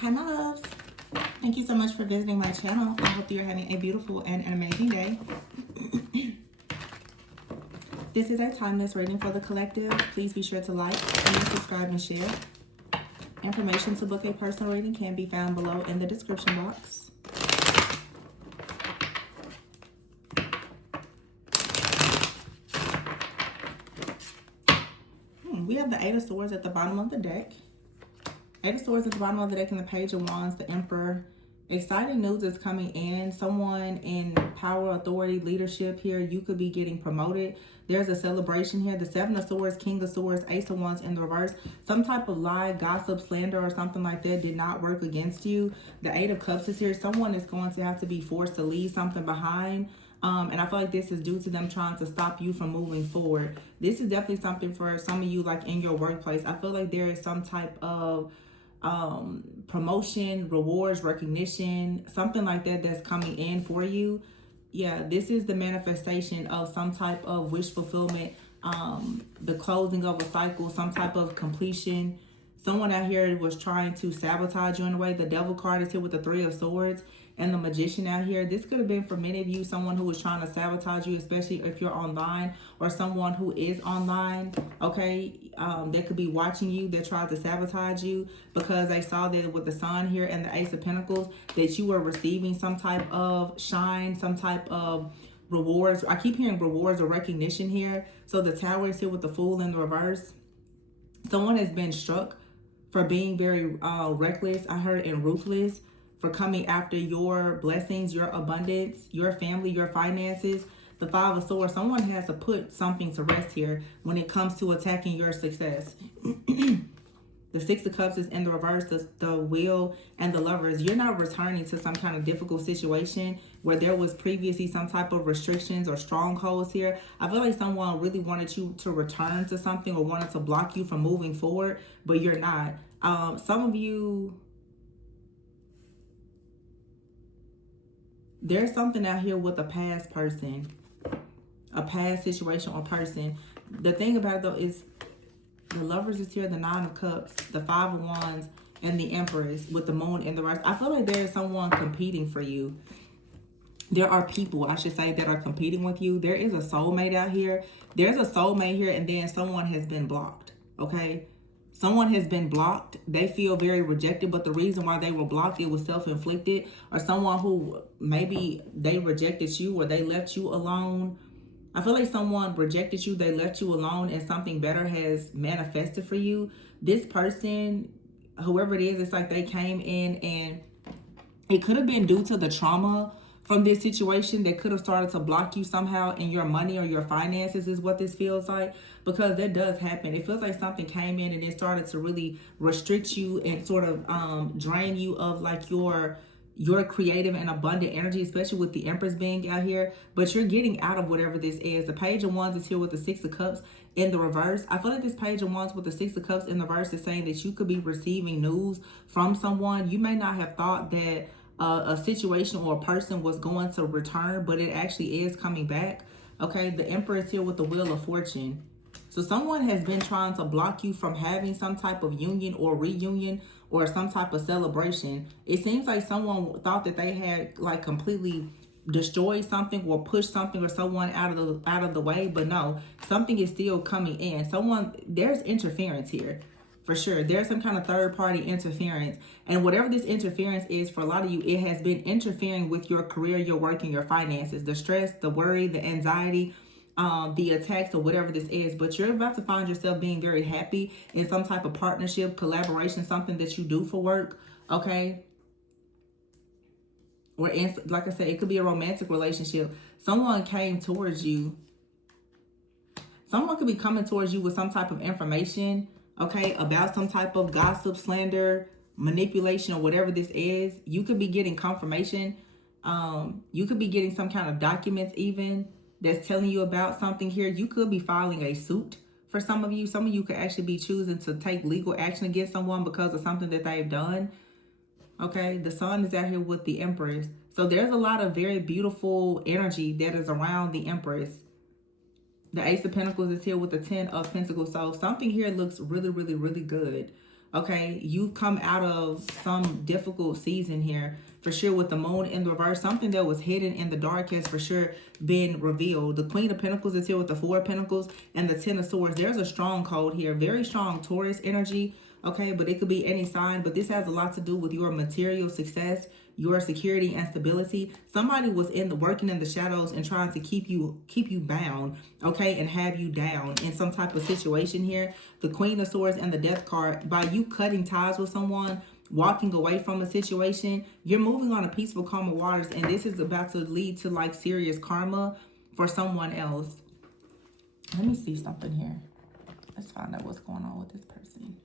Hi, my loves. Thank you so much for visiting my channel. I hope you're having a beautiful and an amazing day. This is a timeless reading for the collective. Please be sure to like, comment, subscribe, and share. Information to book a personal reading can be found below in the description box. We have the Eight of Swords at the bottom of the deck. Eight of Swords at the bottom of the deck and the Page of Wands, the Emperor. Exciting news is coming in. Someone in power, authority, leadership here. You could be getting promoted. There's a celebration here. The Seven of Swords, King of Swords, Ace of Wands in the reverse. Some type of lie, gossip, slander, or something like that did not work against you. The Eight of Cups is here. Someone is going to have to be forced to leave something behind. And I feel like this is due to them trying to stop you from moving forward. This is definitely something for some of you, like in your workplace. I feel like there is some type of promotion, rewards, recognition, something like that that's coming in for you. Yeah, this is the manifestation of some type of wish fulfillment, the closing of a cycle, some type of completion. Someone out here was trying to sabotage you in a way. The Devil card is here with the Three of Swords and the Magician out here. This could have been for many of you, someone who was trying to sabotage you, especially if you're online, or someone who is online, okay? They could be watching you. They tried to sabotage you because they saw that with the Sun here and the Ace of Pentacles, that you were receiving some type of shine, some type of rewards. I keep hearing rewards or recognition here. So the Tower is here with the Fool in the reverse. Someone has been struck for being very reckless, I heard, and ruthless, for coming after your blessings, your abundance, your family, your finances. The Five of Swords, someone has to put something to rest here when it comes to attacking your success. The Six of Cups is in the reverse, the Wheel and the Lovers. You're not returning to some kind of difficult situation where there was previously some type of restrictions or strongholds here. I feel like someone really wanted you to return to something or wanted to block you from moving forward, but you're not. Some of you, there's something out here with a past person, a past situation or person. The thing about it though is, the Lovers is here, the Nine of Cups, the Five of Wands, and the Empress with the Moon in the rest. I feel like there is someone competing for you. There are people, I should say, that are competing with you. There is a soulmate out here. There's a soulmate here, and then someone has been blocked, okay? Someone has been blocked. They feel very rejected, but the reason why they were blocked, it was self-inflicted, or someone who maybe they rejected you or they left you alone. I feel like someone rejected you, they left you alone, and something better has manifested for you. This person, whoever it is, it's like they came in, and it could have been due to the trauma from this situation that could have started to block you somehow in your money or your finances, is what this feels like, because that does happen. It feels like something came in and it started to really restrict you and sort of drain you of like your creative and abundant energy, especially with the Empress being out here. But you're getting out of whatever this is. The Page of Wands is here with the Six of Cups in the reverse. I feel like this Page of Wands with the Six of Cups in the reverse is saying that you could be receiving news from someone. You may not have thought that a situation or a person was going to return, but it actually is coming back. Okay, the Emperor is here with the Wheel of Fortune. So someone has been trying to block you from having some type of union or reunion or some type of celebration. It seems like someone thought that they had like completely destroyed something or pushed something or someone out of the way, but no, something is still coming in. There's interference here. For sure, there's some kind of third-party interference. And whatever this interference is, for a lot of you, it has been interfering with your career, your work, and your finances. The stress, the worry, the anxiety, the attacks, or whatever this is. But you're about to find yourself being very happy in some type of partnership, collaboration, something that you do for work, okay? Or, like I said, it could be a romantic relationship. Someone came towards you. Someone could be coming towards you with some type of information, okay, about some type of gossip, slander, manipulation, or whatever this is. You could be getting confirmation. You could be getting some kind of documents even that's telling you about something here. You could be filing a suit for some of you. Some of you could actually be choosing to take legal action against someone because of something that they've done. Okay, the Sun is out here with the Empress. So there's a lot of very beautiful energy that is around the Empress. The Ace of Pentacles is here with the Ten of Pentacles. So something here looks really, really, really good. Okay, you've come out of some difficult season here. For sure, with the moon in the reverse, something that was hidden in the dark has for sure been revealed. The Queen of Pentacles is here with the Four of Pentacles and the Ten of Swords. There's a stronghold here, very strong Taurus energy. Okay, but it could be any sign, but this has a lot to do with your material success, your security and stability. Somebody was working in the shadows and trying to keep you bound, okay, and have you down in some type of situation here. The Queen of Swords and the Death card, by you cutting ties with someone, walking away from a situation, you're moving on a peaceful, calm waters, and this is about to lead to like serious karma for someone else. Let me see something here. Let's find out what's going on with this person.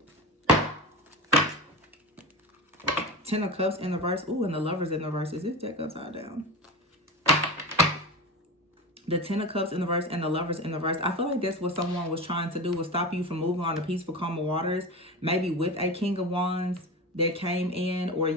Ten of Cups in the reverse. Ooh, and the Lovers in the reverse. Is this deck upside down? The Ten of Cups in the reverse and the Lovers in the reverse. I feel like that's what someone was trying to do, was stop you from moving on to peaceful, calm waters. Maybe with a King of Wands that came in, or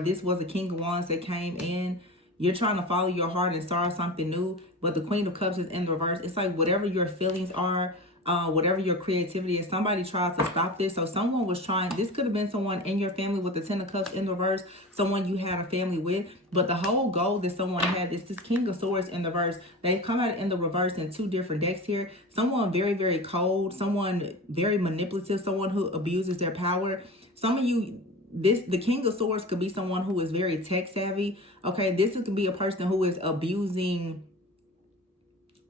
this was a King of Wands that came in. You're trying to follow your heart and start something new, but the Queen of Cups is in the reverse. It's like whatever your feelings are, whatever your creativity is, somebody tried to stop this. So someone was trying, this could have been someone in your family with the Ten of Cups in the reverse, someone you had a family with, but the whole goal that someone had is this King of Swords in the reverse. They've come out in the reverse in two different decks here. Someone very, very cold, someone very manipulative, someone who abuses their power. Some of you, the King of Swords could be someone who is very tech savvy. Okay, this could be a person who is abusing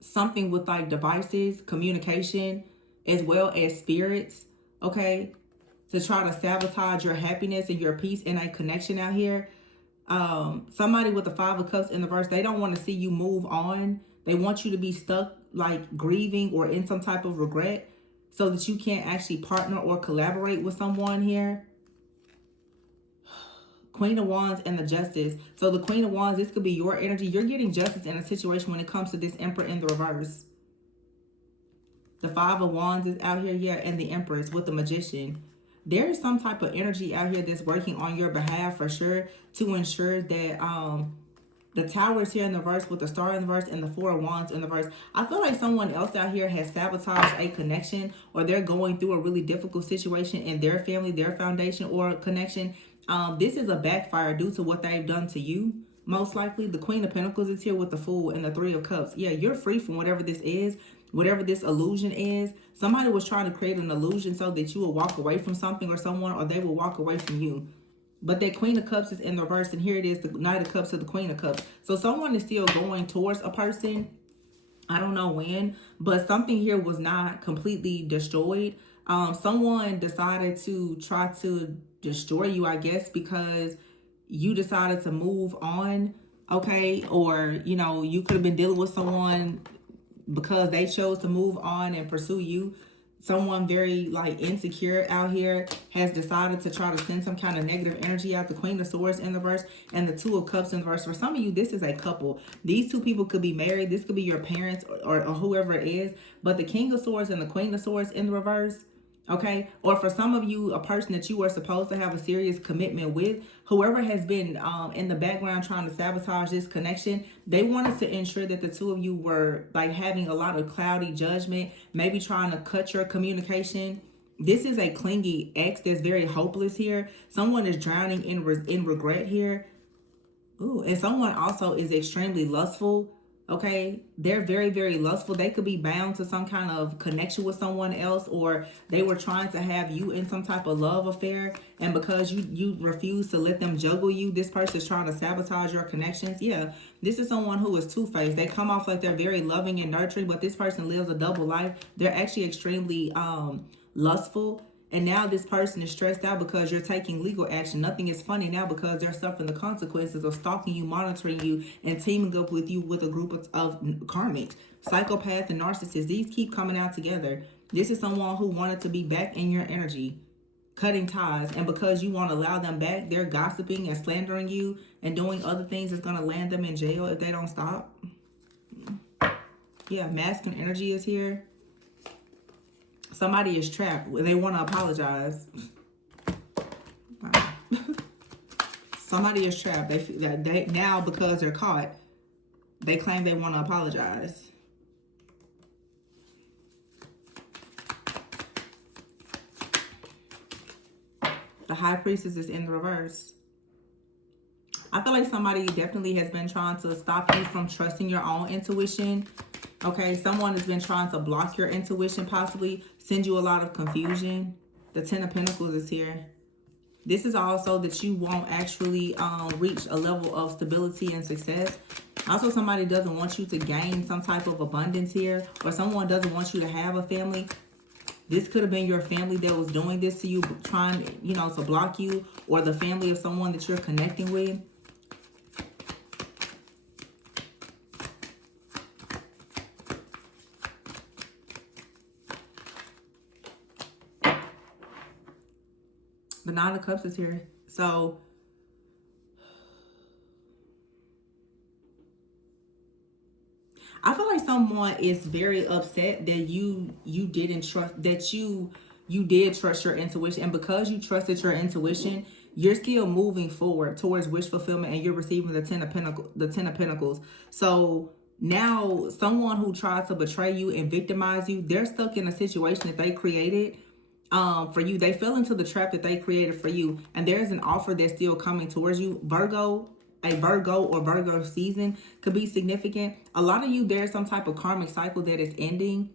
something with like devices, communication, as well as spirits, okay, to try to sabotage your happiness and your peace in a connection out here. Somebody with the Five of Cups in the reverse, they don't want to see you move on. They want you to be stuck like grieving or in some type of regret so that you can't actually partner or collaborate with someone here. Queen of Wands and the Justice. So the Queen of Wands, this could be your energy. You're getting justice in a situation when it comes to this Emperor in the reverse. The Five of Wands is out here, yeah, and the Empress with the Magician. There is some type of energy out here that's working on your behalf for sure to ensure that the Tower is here in the reverse with the Star in the reverse and the Four of Wands in the reverse. I feel like someone else out here has sabotaged a connection, or they're going through a really difficult situation in their family, their foundation, or connection. This is a backfire due to what they've done to you. Most likely, the Queen of Pentacles is here with the Fool and the Three of Cups. Yeah, you're free from whatever this is, whatever this illusion is. Somebody was trying to create an illusion so that you will walk away from something or someone, or they will walk away from you. But that Queen of Cups is in the reverse, and here it is, the Knight of Cups to the Queen of Cups. So someone is still going towards a person. I don't know when, but something here was not completely destroyed. Someone decided to try to destroy you, I guess, because you decided to move on, okay? Or, you know, you could have been dealing with someone because they chose to move on and pursue you. Someone very like insecure out here has decided to try to send some kind of negative energy out. The Queen of Swords in the verse and the Two of Cups in the verse. For some of you, this is a couple. These two people could be married. This could be your parents or whoever it is. But the King of Swords and the Queen of Swords in the reverse, okay? Or for some of you, a person that you are supposed to have a serious commitment with, whoever has been in the background trying to sabotage this connection, they wanted to ensure that the two of you were like having a lot of cloudy judgment, maybe trying to cut your communication. This is a clingy ex that's very hopeless here. Someone is drowning in regret here. Ooh, and someone also is extremely lustful. Okay, they're very, very lustful. They could be bound to some kind of connection with someone else, or they were trying to have you in some type of love affair, and because you refuse to let them juggle you, this person is trying to sabotage your connections. Yeah, this is someone who is two-faced. They come off like they're very loving and nurturing, but this person lives a double life. They're actually extremely lustful. And now this person is stressed out because you're taking legal action. Nothing is funny now because they're suffering the consequences of stalking you, monitoring you, and teaming up with you with a group of karmics. Psychopath and narcissist. These keep coming out together. This is someone who wanted to be back in your energy, cutting ties. And because you won't allow them back, they're gossiping and slandering you and doing other things that's going to land them in jail if they don't stop. Yeah, masculine energy is here. Somebody is trapped. They want to apologize. Wow. Somebody is trapped. They now, because they're caught, they claim they want to apologize. High Priestess is in the reverse. I feel like somebody definitely has been trying to stop you from trusting your own intuition. Okay, someone has been trying to block your intuition, possibly send you a lot of confusion. The Ten of Pentacles is here. This is also that you won't actually reach a level of stability and success. Also, somebody doesn't want you to gain some type of abundance here, or someone doesn't want you to have a family. This could have been your family that was doing this to you, trying, you know, to block you, or the family of someone that you're connecting with. The Nine of Cups is here. So I feel like someone is very upset that you didn't trust, that you did trust your intuition, and because you trusted your intuition, you're still moving forward towards wish fulfillment, and you're receiving the Ten of Pentacles. So now someone who tried to betray you and victimize you, they're stuck in a situation that they created for you. They fell into the trap that they created for you, and there's an offer that's still coming towards you. A Virgo or Virgo season could be significant. A lot of you, there's some type of karmic cycle that is ending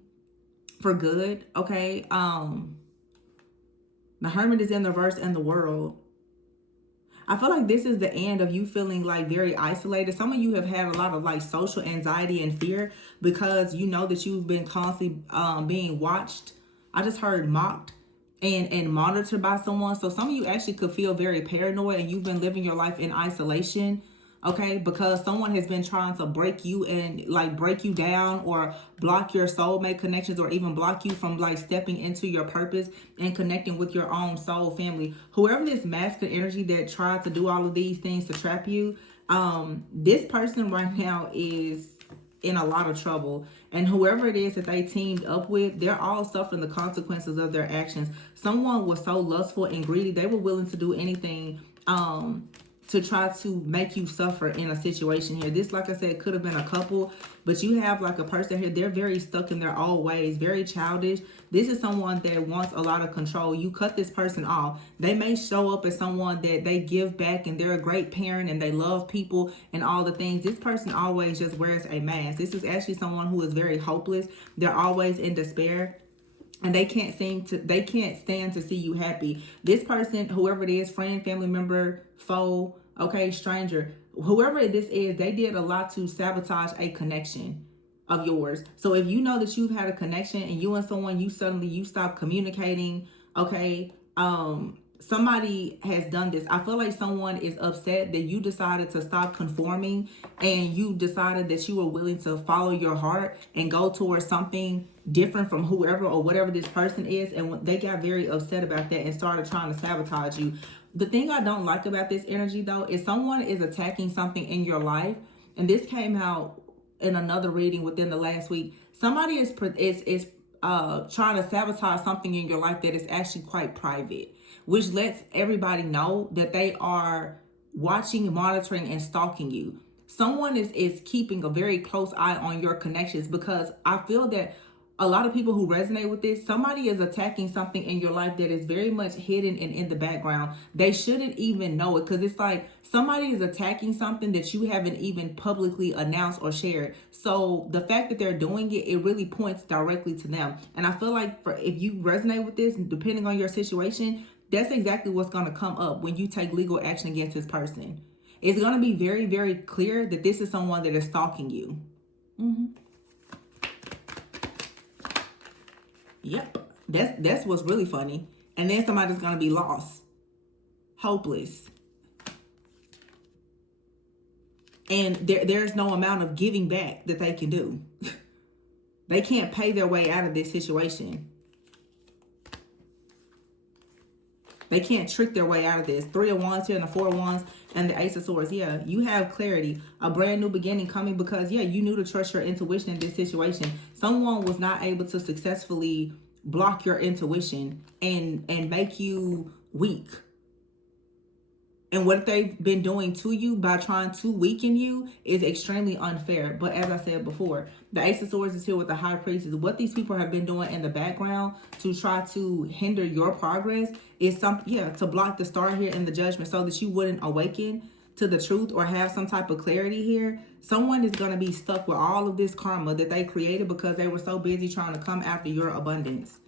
for good. Okay. The Hermit is in the reverse, and the World. I feel like this is the end of you feeling like very isolated. Some of you have had a lot of like social anxiety and fear because you know that you've been constantly being watched. I just heard mocked and monitored by someone. So some of you actually could feel very paranoid, and you've been living your life in isolation. Okay, because someone has been trying to break you and like break you down, or block your soulmate connections, or even block you from like stepping into your purpose and connecting with your own soul family. Whoever this masculine energy that tried to do all of these things to trap you, this person right now is in a lot of trouble, and whoever it is that they teamed up with, they're all suffering the consequences of their actions. Someone was so lustful and greedy, they were willing to do anything to try to make you suffer in a situation here. This, like I said, could have been a couple, but you have like a person here, they're very stuck in their old ways, very childish. This is someone that wants a lot of control. You cut this person off. They may show up as someone that they give back, and they're a great parent, and they love people and all the things. This person always just wears a mask. This is actually someone who is very hopeless. They're always in despair, and they can't stand to see you happy. This person, whoever it is, friend, family member, foe, okay, stranger, whoever this is, they did a lot to sabotage a connection of yours. So if you know that you've had a connection, and you and someone, you stop communicating, okay, somebody has done this. I feel like someone is upset that you decided to stop conforming, and you decided that you were willing to follow your heart and go towards something different from whoever or whatever this person is, and they got very upset about that and started trying to sabotage you. The thing I don't like about this energy, though, is someone is attacking something in your life, and this came out in another reading within the last week. Somebody is trying to sabotage something in your life that is actually quite private, which lets everybody know that they are watching, monitoring, and stalking you. Someone is keeping a very close eye on your connections, because I feel that a lot of people who resonate with this, somebody is attacking something in your life that is very much hidden and in the background. They shouldn't even know it, because it's like somebody is attacking something that you haven't even publicly announced or shared. So the fact that they're doing it, it really points directly to them. And I feel like if you resonate with this, depending on your situation, that's exactly what's going to come up when you take legal action against this person. It's going to be very, very clear that this is someone that is stalking you. Yep, that's what's really funny. And then somebody's gonna be lost, hopeless, and there's no amount of giving back that they can do. They can't pay their way out of this situation. They can't trick their way out of this. 3 of Wands here, and the 4 of Wands, and the Ace of Swords. Yeah, you have clarity, a brand new beginning coming, because yeah, you knew to trust your intuition in this situation. Someone was not able to successfully block your intuition and make you weak And what they've been doing to you by trying to weaken you is extremely unfair. But as I said before, the Ace of Swords is here with the High Priestess. What these people have been doing in the background to try to hinder your progress is to block the star here in the Judgment so that you wouldn't awaken to the truth or have some type of clarity here. Someone is going to be stuck with all of this karma that they created because they were so busy trying to come after your abundance.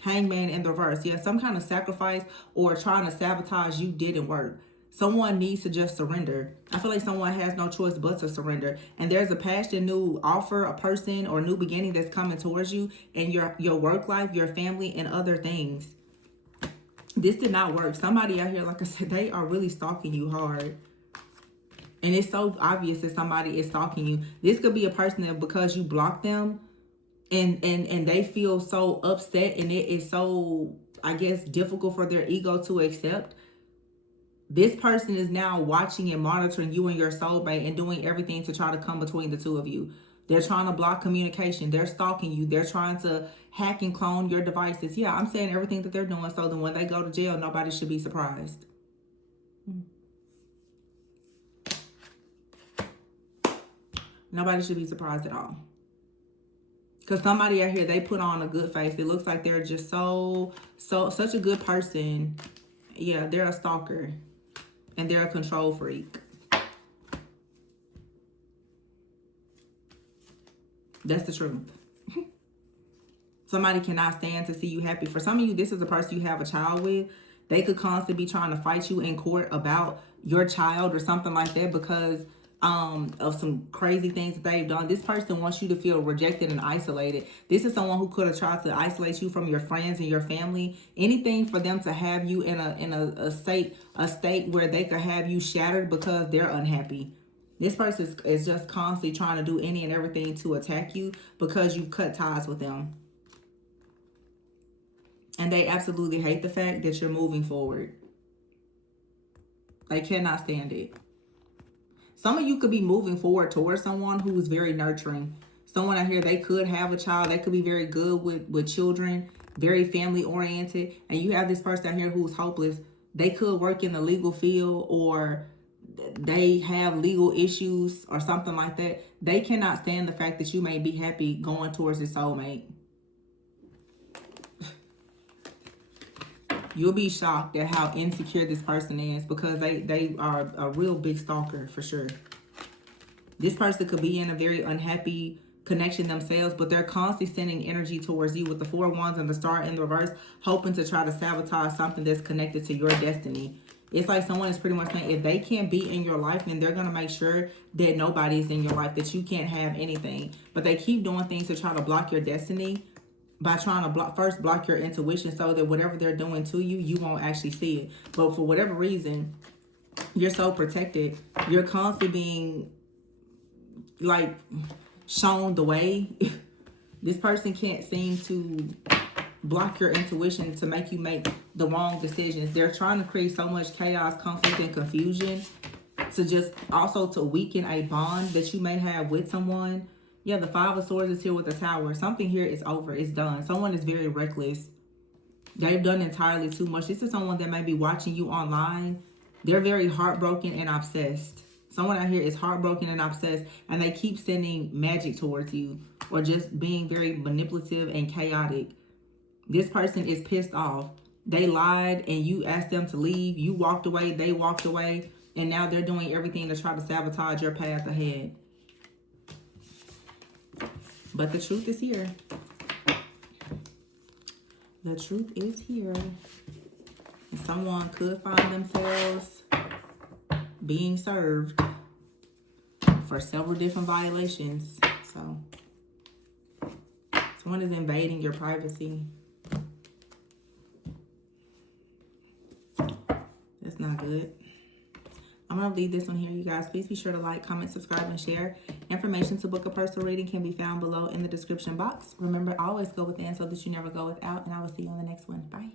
Hangman in the reverse. Yeah, some kind of sacrifice or trying to sabotage you didn't work. Someone needs to just surrender. I feel like someone has no choice but to surrender. And there's a past and new offer, a person or new beginning that's coming towards you in your work life, your family, and other things. This did not work. Somebody out here, like I said, they are really stalking you hard. And it's so obvious that somebody is stalking you. This could be a person that because you blocked them and they feel so upset and it is so, I guess, difficult for their ego to accept. This person is now watching and monitoring you and your soulmate and doing everything to try to come between the two of you. They're trying to block communication. They're stalking you. They're trying to hack and clone your devices. Yeah, I'm saying everything that they're doing so that when they go to jail, nobody should be surprised. Nobody should be surprised at all. Because somebody out here, they put on a good face. It looks like they're just such a good person. Yeah, they're a stalker. And they're a control freak. That's the truth. Somebody cannot stand to see you happy. For some of you, this is a person you have a child with. They could constantly be trying to fight you in court about your child or something like that because of some crazy things that they've done. This person wants you to feel rejected and isolated. This is someone who could have tried to isolate you from your friends and your family. Anything for them to have you in a state where they could have you shattered because they're unhappy. This person is just constantly trying to do any and everything to attack you because you cut ties with them. And they absolutely hate the fact that you're moving forward. They cannot stand it. Some of you could be moving forward towards someone who is very nurturing. Someone out here, they could have a child. They could be very good with children, very family oriented. And you have this person out here who's hopeless. They could work in the legal field or they have legal issues or something like that. They cannot stand the fact that you may be happy going towards his soulmate. You'll be shocked at how insecure this person is because they are a real big stalker for sure. This person could be in a very unhappy connection themselves, but they're constantly sending energy towards you with the 4 wands and the star in the reverse, hoping to try to sabotage something that's connected to your destiny. It's like someone is pretty much saying if they can't be in your life, then they're going to make sure that nobody is in your life, that you can't have anything. But they keep doing things to try to block your destiny by trying to first block your intuition so that whatever they're doing to you, you won't actually see it. But for whatever reason, you're so protected. You're constantly being like shown the way. This person can't seem to block your intuition to make you make the wrong decisions. They're trying to create so much chaos, conflict, and confusion to just also to weaken a bond that you may have with someone. Yeah, the 5 of Swords is here with the Tower. Something here is over. It's done. Someone is very reckless. They've done entirely too much. This is someone that may be watching you online. They're very heartbroken and obsessed. Someone out here is heartbroken and obsessed, and they keep sending magic towards you or just being very manipulative and chaotic. This person is pissed off. They lied and you asked them to leave. You walked away. They walked away. And now they're doing everything to try to sabotage your path ahead. But the truth is here. The truth is here. And someone could find themselves being served for several different violations. So, someone is invading your privacy. That's not good. I'm going to leave this one here, you guys. Please be sure to like, comment, subscribe, and share. Information to book a personal reading can be found below in the description box. Remember, always go within so that you never go without. And I will see you on the next one. Bye.